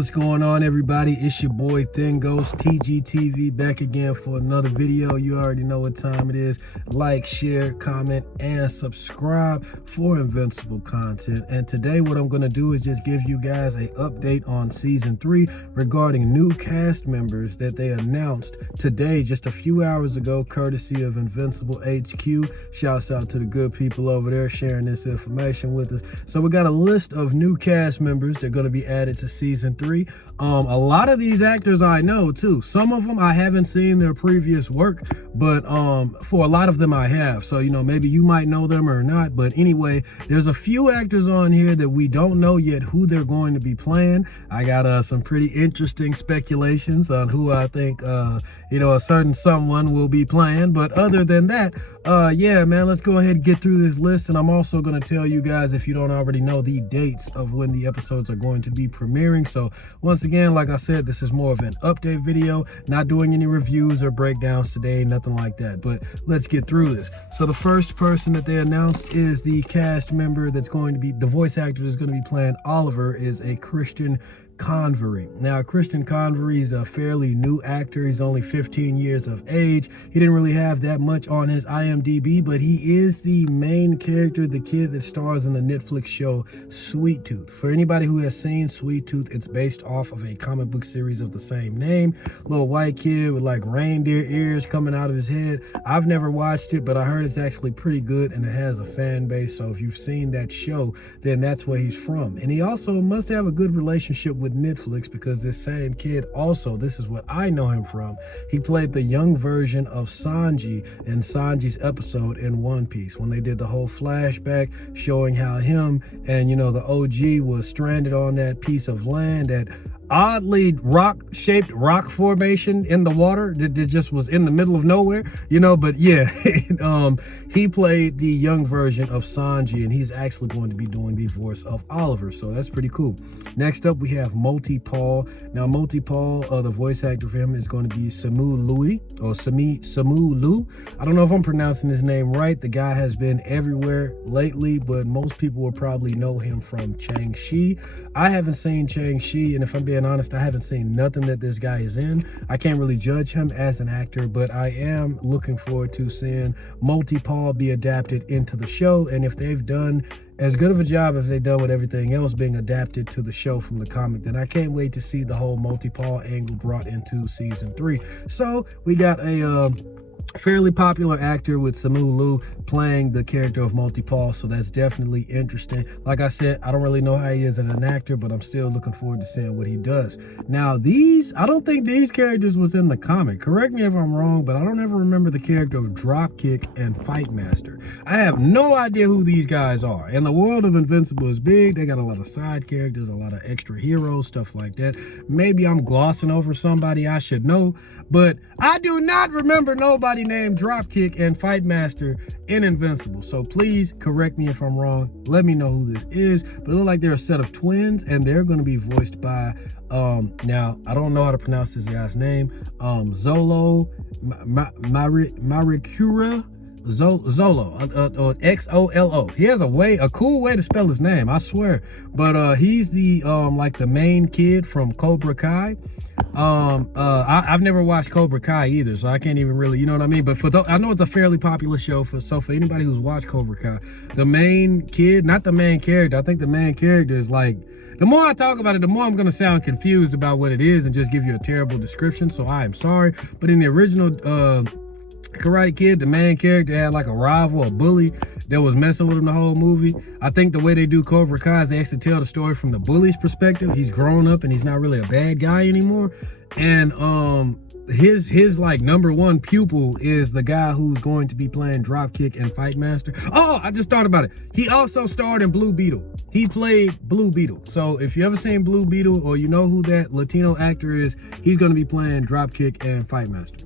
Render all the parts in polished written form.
What's going on, everybody? It's your boy Thin Ghost TGTV back again for another video. You already know what time it is. Like, share, comment, and subscribe for Invincible content. And today what I'm going to do is just give you guys an update on season 3 regarding new cast members that they announced today, just a few hours ago, courtesy of Invincible HQ. Shouts out to the good people over there sharing this information with us. So we got a list of new cast members that are going to be added to season 3. A lot of these actors I know too. Some of them I haven't seen their previous work, but for a lot of them I have. So, you know, maybe you might know them or not. But anyway, there's a few actors on here that we don't know yet who they're going to be playing. I got some pretty interesting speculations on who I think, a certain someone will be playing. But other than that, yeah, man, let's go ahead and get through this list. And I'm also going to tell you guys, if you don't already know, the dates of when the episodes are going to be premiering. So once again, like I said, this is more of an update video, not doing any reviews or breakdowns today, nothing like that. But let's get through this. So the first person that they announced is the cast member that's going to be, the voice actor that's going to be playing Oliver, is a Christian Convery. Now, Christian Convery is a fairly new actor. He's only 15 years of age. He didn't really have that much on his IMDb, but he is the main character, the kid that stars in the Netflix show Sweet Tooth. For anybody who has seen Sweet Tooth, it's based off of a comic book series of the same name. Little white kid with like reindeer ears coming out of his head. I've never watched it, but I heard it's actually pretty good and it has a fan base. So if you've seen that show, then that's where he's from. And he also must have a good relationship with Netflix, because this same kid also, this is what I know him from, he played the young version of Sanji in Sanji's episode in One Piece, when they did the whole flashback showing how him and, the OG was stranded on that piece of land, that oddly shaped rock formation in the water that just was in the middle of nowhere, but yeah, he played the young version of Sanji, and he's actually going to be doing the voice of Oliver, so that's pretty cool. Next up, we have Multia. Now, Multia, the voice actor for him is going to be Simu Liu. I don't know if I'm pronouncing his name right. The guy has been everywhere lately, but most people will probably know him from Shang-Chi. I haven't seen Shang-Chi, and if I'm being honest, I haven't seen nothing that this guy is in. I can't really judge him as an actor, but I am looking forward to seeing Multia be adapted into the show. And if they've done as good of a job as they've done with everything else being adapted to the show from the comic, then I can't wait to see the whole Multia angle brought into season 3. So we got a fairly popular actor with Simu Liu playing the character of Multia, so that's definitely interesting. Like I said, I don't really know how he is as an actor, but I'm still looking forward to seeing what he does. Now, I don't think these characters was in the comic. Correct me if I'm wrong, but I don't ever remember the character of Dropkick and Fight Master. I have no idea who these guys are. And the world of Invincible is big. They got a lot of side characters, a lot of extra heroes, stuff like that. Maybe I'm glossing over somebody I should know, but I do not remember nobody named Dropkick and Fight Master in Invincible. So please correct me if I'm wrong. Let me know who this is. But it looks like they're a set of twins, and they're going to be voiced by now I don't know how to pronounce this guy's name. Zolo Maricura. Zolo, or Xolo. He has a cool way to spell his name, I swear. But he's the like the main kid from Cobra Kai. I've never watched Cobra Kai either, so I can't even really, you know what I mean? But I know it's a fairly popular show, for anybody who's watched Cobra Kai, the main kid, not the main character, I think the main character is like, the more I talk about it, the more I'm going to sound confused about what it is and just give you a terrible description, so I am sorry. But in the original Karate Kid, the main character had like a rival, a bully that was messing with him the whole movie. I think the way they do Cobra Kai is they actually tell the story from the bully's perspective. He's grown up and he's not really a bad guy anymore. And his like number one pupil is the guy who's going to be playing Dropkick and Fight Master. Oh, I just thought about it. He also starred in Blue Beetle. He played Blue Beetle. So if you ever seen Blue Beetle, or you know who that Latino actor is, he's going to be playing Dropkick and Fight Master.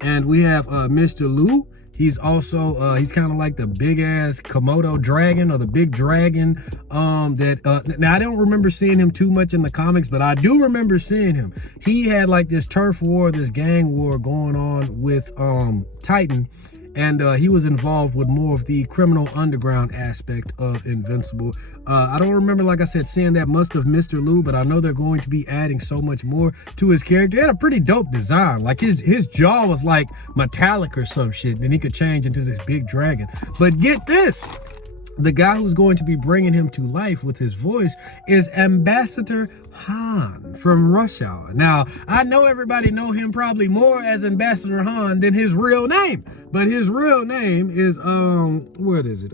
And we have Mr. Liu. He's also, he's kind of like the big ass Komodo dragon, or the big dragon now I don't remember seeing him too much in the comics, but I do remember seeing him. He had like this turf war, this gang war going on with Titan, and he was involved with more of the criminal underground aspect of Invincible. I don't remember, like I said, seeing that Must Have Mr. Lou, but I know they're going to be adding so much more to his character. He had a pretty dope design. Like his jaw was like metallic or some shit, then he could change into this big dragon. But get this, the guy who's going to be bringing him to life with his voice is Ambassador Han from Rush Hour. Now, I know everybody know him probably more as Ambassador Han than his real name, but his real name is what is it?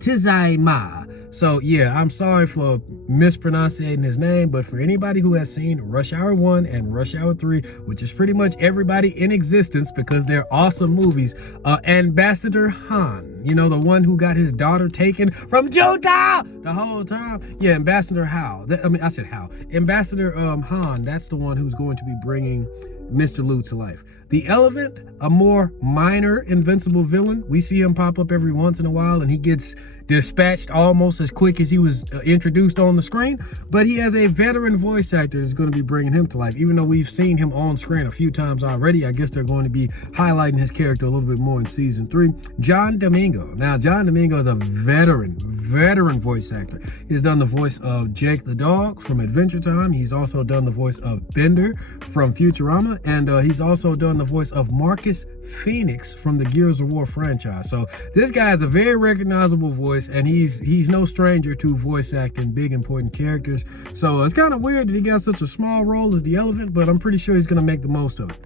Tizai Ma. So yeah, I'm sorry for mispronouncing his name, but for anybody who has seen Rush Hour 1 and Rush Hour 3, which is pretty much everybody in existence because they're awesome movies, Ambassador Han, you know, the one who got his daughter taken from Judah the whole time. Yeah, Ambassador Ambassador Han, that's the one who's going to be bringing Mr. Lou to life. The Elephant, a more minor Invincible villain. We see him pop up every once in a while, and he gets dispatched almost as quick as he was introduced on the screen, but he has a veteran voice actor that's going to be bringing him to life. Even though we've seen him on screen a few times already, I guess they're going to be highlighting his character a little bit more in season 3. John Domingo. Now, John Domingo is a veteran voice actor. He's done the voice of Jake the dog from Adventure Time. He's also done the voice of Bender from Futurama, and he's also done the voice of Marcus Phoenix from the Gears of War franchise. So this guy has a very recognizable voice, and he's no stranger to voice acting big important characters. So it's kind of weird that he got such a small role as the Elephant, but I'm pretty sure he's going to make the most of it.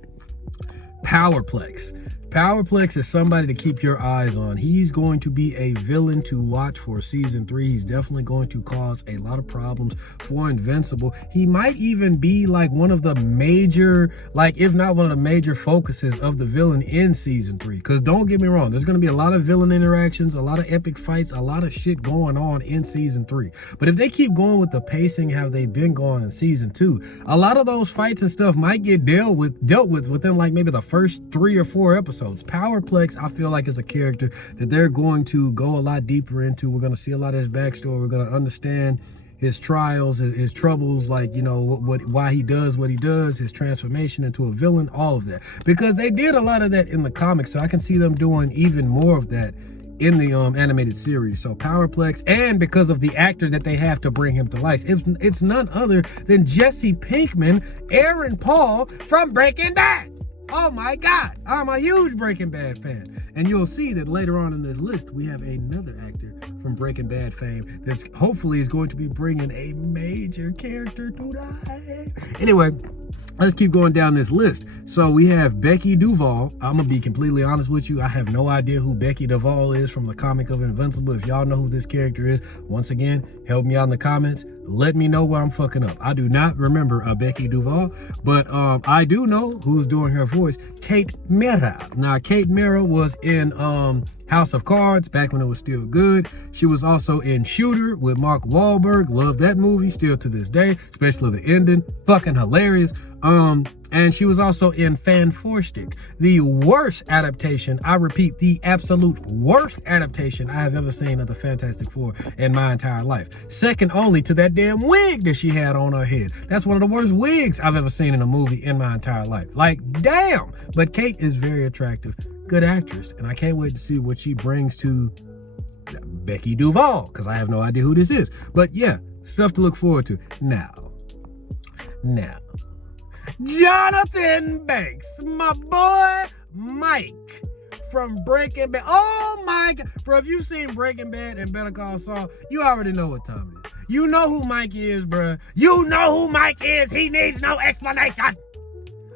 Powerplex. Powerplex is somebody to keep your eyes on. He's going to be a villain to watch for season 3. He's definitely going to cause a lot of problems for Invincible. He might even be like one of the major, like if not one of the major focuses of the villain in season 3. Because don't get me wrong, there's going to be a lot of villain interactions, a lot of epic fights, a lot of shit going on in season 3. But if they keep going with the pacing how they've been going in season 2, a lot of those fights and stuff might get dealt with within like maybe the first 3 or 4 episodes. Powerplex, I feel like, is a character that they're going to go a lot deeper into. We're going to see a lot of his backstory. We're going to understand his trials, his troubles, like, you know, why he does what he does, his transformation into a villain, all of that. Because they did a lot of that in the comics, so I can see them doing even more of that in the animated series. So Powerplex, and because of the actor that they have to bring him to life, it's none other than Jesse Pinkman, Aaron Paul from Breaking Bad. Oh my God, I'm a huge Breaking Bad fan. And you'll see that later on in this list, we have another actor from Breaking Bad fame that's hopefully is going to be bringing a major character to life. Anyway, let's keep going down this list. So we have Becky Duvall. I'm gonna be completely honest with you, I have no idea who Becky Duvall is from the comic of Invincible. If y'all know who this character is, once again, help me out in the comments. Let me know where I'm fucking up. I do not remember Becky Duvall, but I do know who's doing her voice, Kate Mara. Now, Kate Mara was in House of Cards back when it was still good. She was also in Shooter with Mark Wahlberg. Love that movie still to this day, especially the ending. Fucking hilarious. And she was also in Fanforstic, the worst adaptation, I repeat, the absolute worst adaptation I have ever seen of the Fantastic Four in my entire life. Second only to that damn wig that she had on her head. That's one of the worst wigs I've ever seen in a movie in my entire life. Like, damn. But Kate is very attractive, good actress, and I can't wait to see what she brings to Becky Duvall, because I have no idea who this is. But yeah, stuff to look forward to. Now, Jonathan Banks, my boy Mike from Breaking Bad. Oh my God, bro, if you've seen Breaking Bad and Better Call Saul, you already know what time it is. You know who Mike is, bro. You know who Mike is. He needs no explanation.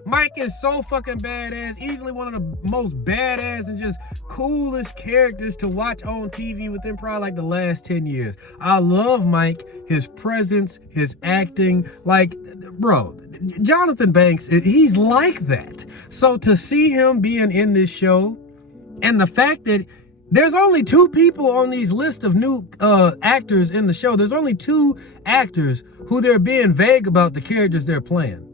Mike is so fucking badass, easily one of the most badass and just coolest characters to watch on TV within probably like the last 10 years. I love Mike, his presence, his acting. Like, bro, Jonathan Banks, he's like that. So to see him being in this show, and the fact that there's only 2 people on these list of new actors in the show. There's only 2 actors who they're being vague about the characters they're playing.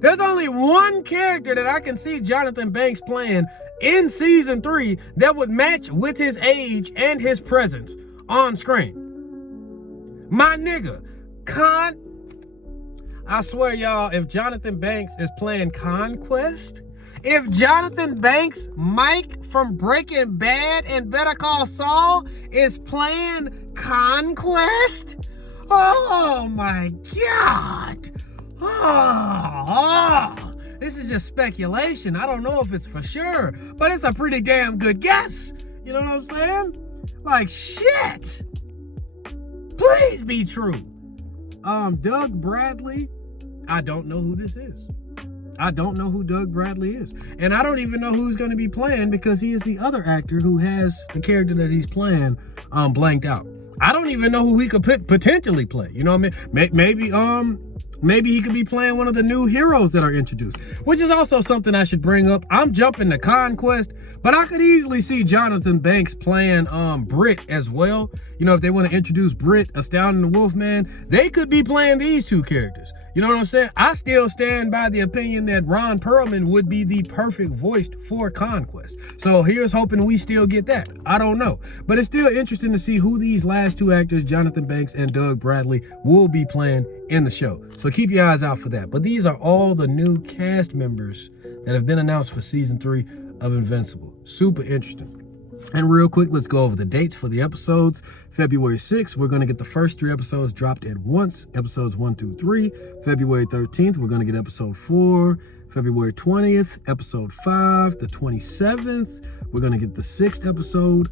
There's only one character that I can see Jonathan Banks playing in season 3 that would match with his age and his presence on screen. My nigga, I swear, y'all, if Jonathan Banks is playing Conquest, if Jonathan Banks, Mike from Breaking Bad and Better Call Saul, is playing Conquest? Oh my God. This is just speculation. I don't know if it's for sure, but it's a pretty damn good guess. You know what I'm saying? Like, shit. Please be true. Doug Bradley, I don't know who this is. I don't know who Doug Bradley is. And I don't even know who's going to be playing, because he is the other actor who has the character that he's playing blanked out. I don't even know who he could potentially play. You know what I mean? Maybe he could be playing one of the new heroes that are introduced, which is also something I should bring up. I'm jumping to Conquest, but I could easily see Jonathan Banks playing Brit as well. You know, if they want to introduce Brit, Astounding the Wolfman, they could be playing these two characters. You know what I'm saying? I still stand by the opinion that Ron Perlman would be the perfect voice for Conquest. So here's hoping we still get that. I don't know. But it's still interesting to see who these last two actors, Jonathan Banks and Doug Bradley, will be playing in the show. So keep your eyes out for that. But these are all the new cast members that have been announced for season 3 of Invincible. Super interesting. And real quick, let's go over the dates for the episodes. February 6th, we're going to get the first 3 episodes dropped at once, episodes 1 through 3. February 13th, we're going to get episode 4. February 20th, episode 5. The 27th, we're going to get the 6th episode.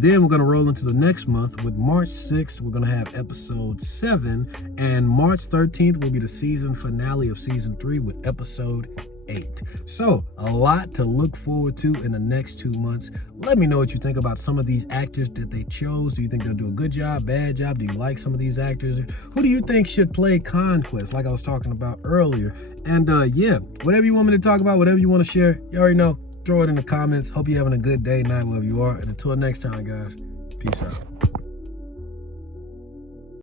Then we're going to roll into the next month with March 6th. We're going to have episode 7. And March 13th will be the season finale of season 3 with episode 8. So a lot to look forward to in the next 2 months. Let me know what you think about some of these actors that they chose. Do you think they'll do a good job, bad job? Do you like some of these actors? Who do you think should play Conquest, like I was talking about earlier? And yeah, whatever you want me to talk about, whatever you want to share, you already know, throw it in the comments. Hope you're having a good day, night, wherever you are. And until next time, guys, peace out.